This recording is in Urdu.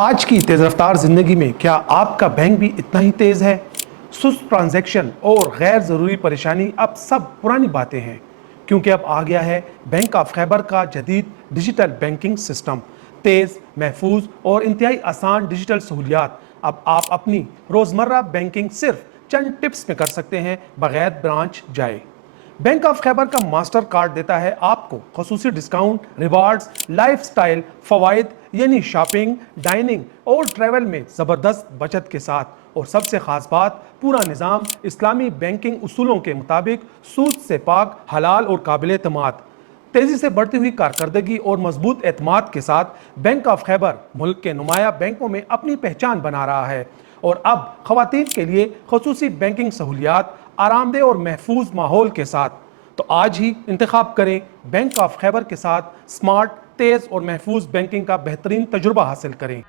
آج کی تیز رفتار زندگی میں کیا آپ کا بینک بھی اتنا ہی تیز ہے؟ سست ٹرانزیکشن اور غیر ضروری پریشانی اب سب پرانی باتیں ہیں، کیونکہ اب آ گیا ہے بینک آف خیبر کا جدید ڈیجیٹل بینکنگ سسٹم۔ تیز، محفوظ اور انتہائی آسان ڈیجیٹل سہولیات۔ اب آپ اپنی روزمرہ بینکنگ صرف چند ٹپس میں کر سکتے ہیں بغیر برانچ جائے۔ بینک آف خیبر کا ماسٹر کارڈ دیتا ہے آپ کو خصوصی ڈسکاؤنٹ، ریوارڈز، لائف سٹائل فوائد یعنی شاپنگ، ڈائننگ اور ٹریول میں زبردست بچت کے ساتھ، اور سب سے خاص بات، پورا نظام اسلامی بینکنگ اصولوں کے مطابق سود سے پاک، حلال اور قابل اعتماد۔ تیزی سے بڑھتی ہوئی کارکردگی اور مضبوط اعتماد کے ساتھ بینک آف خیبر ملک کے نمایاں بینکوں میں اپنی پہچان بنا رہا ہے، اور اب خواتین کے لیے خصوصی بینکنگ سہولیات آرام دہ اور محفوظ ماحول کے ساتھ۔ تو آج ہی انتخاب کریں بینک آف خیبر کے ساتھ، سمارٹ، تیز اور محفوظ بینکنگ کا بہترین تجربہ حاصل کریں۔